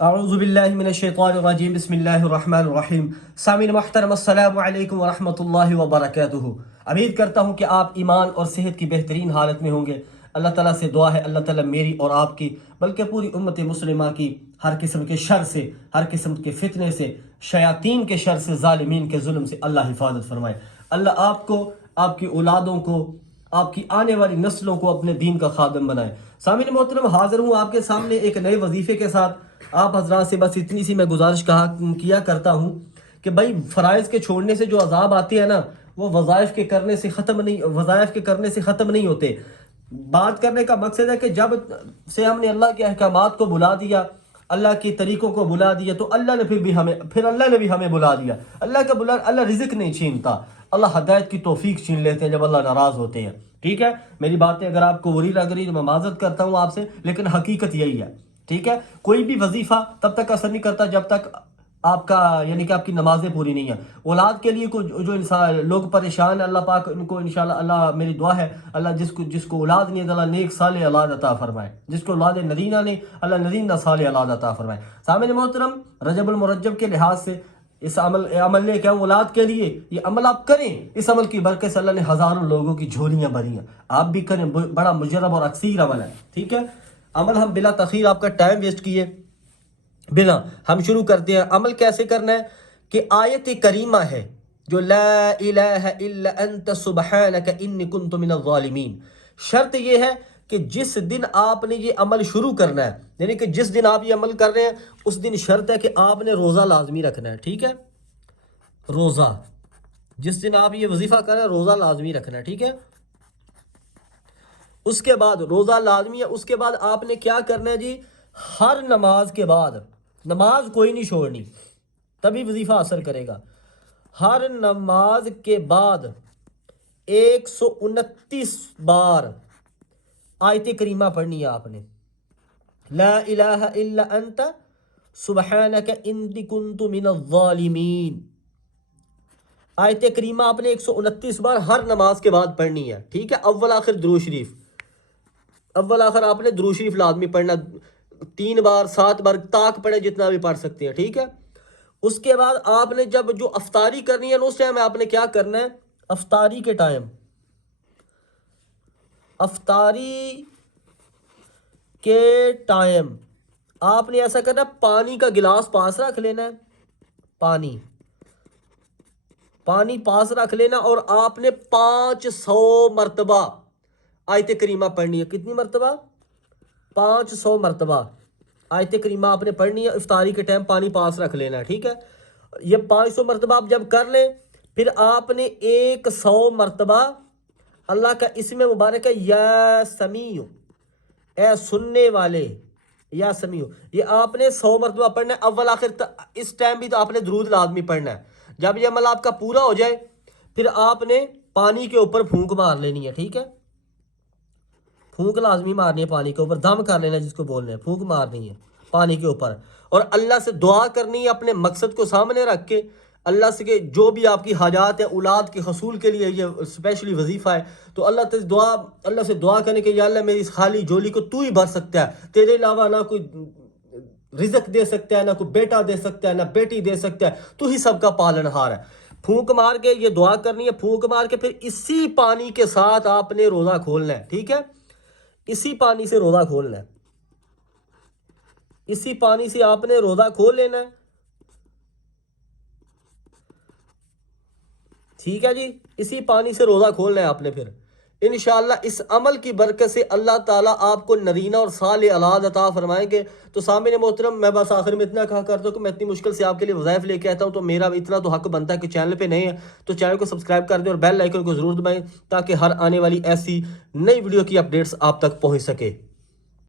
اعوذ باللہ من الشیطان الرجیم بسم اللہ الرحمن الرحیم۔ سامعین محترم السلام علیکم ورحمۃ اللہ وبرکاتہ۔ امید کرتا ہوں کہ آپ ایمان اور صحت کی بہترین حالت میں ہوں گے۔ اللہ تعالیٰ سے دعا ہے اللہ تعالیٰ میری اور آپ کی بلکہ پوری امت مسلمہ کی ہر قسم کے شر سے، ہر قسم کے فتنے سے، شیاطین کے شر سے، ظالمین کے ظلم سے اللہ حفاظت فرمائے۔ اللہ آپ کو، آپ کی اولادوں کو، آپ کی آنے والی نسلوں کو اپنے دین کا خادم بنائے۔ سامعین محترم، حاضر ہوں آپ کے سامنے ایک نئے وظیفے کے ساتھ۔ آپ حضرات سے بس اتنی سی میں گزارش کیا کرتا ہوں کہ بھائی فرائض کے چھوڑنے سے جو عذاب آتے ہیں نا، وہ وظائف کے کرنے سے ختم نہیں ہوتے۔ بات کرنے کا مقصد ہے کہ جب سے ہم نے اللہ کے احکامات کو بلا دیا، اللہ کے طریقوں کو بلا دیا، تو اللہ نے اللہ نے بھی ہمیں بلا دیا۔ اللہ رزق نہیں چھینتا، اللہ ہدایت کی توفیق چھین لیتے ہیں جب اللہ ناراض ہوتے ہیں۔ ٹھیک ہے، میری باتیں اگر آپ کو بری لگ رہی تو میں معذرت کرتا ہوں آپ سے، لیکن حقیقت یہی ہے۔ ٹھیک ہے، کوئی بھی وظیفہ تب تک اثر نہیں کرتا جب تک آپ کا یعنی کہ آپ کی نمازیں پوری نہیں ہیں۔ اولاد کے لیے جو انسان لوگ پریشان ہیں، اللہ پاک ان کو انشاءاللہ، اللہ میری دعا ہے اللہ جس کو اولاد نہیں ہے اللہ نیک صالح اولاد عطا فرمائے، جس کو اولاد نرینہ نہیں اللہ نرینہ صالح اولاد عطا فرمائے۔ سامعین محترم، رجب المرجب کے لحاظ سے اس عمل نے کیا اولاد کے لیے یہ عمل آپ کریں، اس عمل کی برکت سے اللہ نے ہزاروں لوگوں کی جھولیاں بھری ہیں، آپ بھی کریں، بڑا مجرب اور اکثیر عمل ہے۔ ٹھیک ہے، عمل ہم بلا تاخیر آپ کا ٹائم ویسٹ کیے بنا ہم شروع کرتے ہیں۔ عمل کیسے کرنا ہے کہ آیت کریمہ ہے جو لا الہ الا انت سبحانک انی کنت من الظالمین، شرط یہ ہے کہ جس دن آپ نے یہ عمل شروع کرنا ہے، یعنی کہ جس دن آپ یہ عمل کر رہے ہیں اس دن شرط ہے کہ آپ نے روزہ لازمی رکھنا ہے۔ ٹھیک ہے، روزہ جس دن آپ یہ وظیفہ کر رہے ہیں روزہ لازمی رکھنا ہے۔ ٹھیک ہے، اس کے بعد روزہ لازمی ہے، اس کے بعد آپ نے کیا کرنا ہے جی، ہر نماز کے بعد، نماز کوئی نہیں چھوڑنی تبھی وظیفہ اثر کرے گا، ہر نماز کے بعد 129 بار آیت کریمہ پڑھنی ہے آپ نے، لا الہ الا انت سبحانک انی کنت من الظالمین۔ آیت کریمہ آپ نے 129 بار ہر نماز کے بعد پڑھنی ہے۔ ٹھیک ہے، اول آخر درود شریف، اول آخر آپ نے درود شریف لازمی پڑھنا، 3 بار 7 بار طاق پڑھے جتنا بھی پڑھ سکتے ہیں۔ ٹھیک ہے، اس کے بعد آپ نے جب جو افطاری کرنی ہے اس ٹائم آپ نے کیا کرنا ہے، افطاری کے ٹائم آپ نے ایسا کرنا ہے، پانی کا گلاس پاس رکھ لینا ہے، پانی پاس رکھ لینا، اور آپ نے 500 مرتبہ آیت کریمہ پڑھنی ہے۔ کتنی مرتبہ؟ 500 مرتبہ آیت کریمہ آپ نے پڑھنی ہے، افطاری کے ٹائم پانی پاس رکھ لینا ہے۔ ٹھیک ہے، یہ 500 مرتبہ آپ جب کر لیں پھر آپ نے 100 مرتبہ اللہ کا اسم مبارک ہے یا سمیع، اے سننے والے، یا سمیع، یہ آپ نے 100 مرتبہ پڑھنا ہے اول آخر۔ اس ٹائم بھی تو آپ نے درود لازمی پڑھنا ہے۔ جب یہ عمل آپ کا پورا ہو جائے پھر آپ نے پانی کے اوپر پھونک مار لینی ہے۔ ٹھیک ہے، پھونک لازمی مارنی ہے پانی کے اوپر، دم کر لینا جس کو بولنے ہیں، پھونک مارنی ہے پانی کے اوپر، اور اللہ سے دعا کرنی ہے اپنے مقصد کو سامنے رکھ کے، اللہ سے کہ جو بھی آپ کی حاجات ہیں، اولاد کے حصول کے لیے یہ اسپیشلی وظیفہ ہے، تو اللہ سے دعا کرنے کہ یا اللہ میری اس خالی جولی کو تو ہی بھر سکتا ہے، تیرے علاوہ نہ کوئی رزق دے سکتا ہے، نہ کوئی بیٹا دے سکتا ہے، نہ بیٹی دے سکتا ہے، تو ہی سب کا پالن ہار ہے۔ پھونک مار کے یہ دعا کرنی ہے، پھونک مار کے پھر اسی پانی کے ساتھ آپ نے روزہ کھولنا ہے۔ ٹھیک ہے، اسی پانی سے روزہ کھولنا ہے، اسی پانی سے آپ نے روزہ کھول لینا ہے۔ ٹھیک ہے جی، اسی پانی سے روزہ کھولنا ہے آپ نے۔ پھر انشاءاللہ اس عمل کی برکت سے اللہ تعالیٰ آپ کو نرینہ اور صالح اولاد عطا فرمائیں گے۔ تو سامعین محترم، میں بس آخر میں اتنا کہا کرتا ہوں کہ میں اتنی مشکل سے آپ کے لیے وظائف لے کے آتا ہوں، تو میرا اتنا تو حق بنتا ہے کہ چینل پہ نئے ہیں تو چینل کو سبسکرائب کر دیں اور بیل آئیکن کو ضرور دبائیں تاکہ ہر آنے والی ایسی نئی ویڈیو کی اپڈیٹس آپ تک پہنچ سکے۔